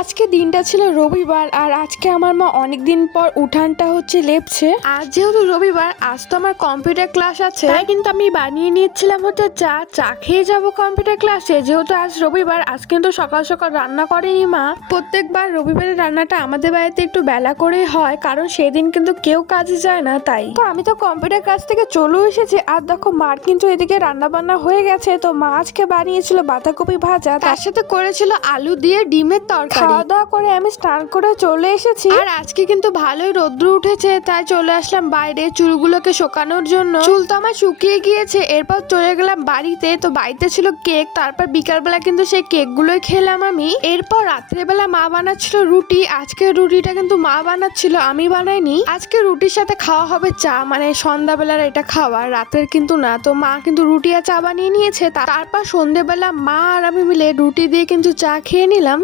আজকে দিনটা ছিল রবিবার আর আজকে আমার মা অনেকদিন পর উঠানটা লেপছে। আজ যেহেতু রবিবার, আজ তো আমার কম্পিউটার ক্লাস আছে, তাই কিন্তু আমি বানিয়ে নিচ্ছিলাম চা খেয়ে যাবো কম্পিউটার ক্লাসে। যেহেতু আজ রবিবার, আজ কিন্তু সকাল সকাল রান্না করেনি মা। প্রত্যেকবার রবিবারের রান্নাটা আমাদের বাড়িতে একটু বেলা করে হয়, কারণ সেদিন কিন্তু কেউ কাজে যায় না। তাই তো আমি তো কম্পিউটার ক্লাস থেকে চলে এসেছি। আর দেখো মার কিন্তু এদিকে রান্না বান্না হয়ে গেছে। তো মা আজকে বানিয়েছিল বাঁধাকপি ভাজা, তার সাথে করেছিল আলু দিয়ে ডিমের তরকারি। খাওয়া দাওয়া করে আমি স্নান করে চলে এসেছি। আর আজকে কিন্তু ভালোই রোদ্র উঠেছে, তাই চলে আসলাম বাইরে চুলগুলোকে শুকানোর জন্য। চুল তো আমার শুকিয়ে গিয়েছে। এরপর চলে গেলাম বাড়িতে। তো বাড়িতে ছিল কেক, তারপর বিকালবেলা কিন্তু সেই কেকগুলোই খেলাম আমি। এরপর রাত্রেবেলা মা বানাচ্ছিল রুটি। আজকে রুটিটা কিন্তু মা বানাচ্ছিল, আমি বানাইনি। আজকে রুটির সাথে খাওয়া হবে চা, মানে সন্ধ্যাবেলার এটা খাওয়া, রাতের কিন্তু না। তো মা কিন্তু রুটি আর চা বানিয়ে নিয়েছে। তারপর সন্ধ্যেবেলা মা আর আমি মিলে রুটি দিয়ে কিন্তু চা খেয়ে নিলাম।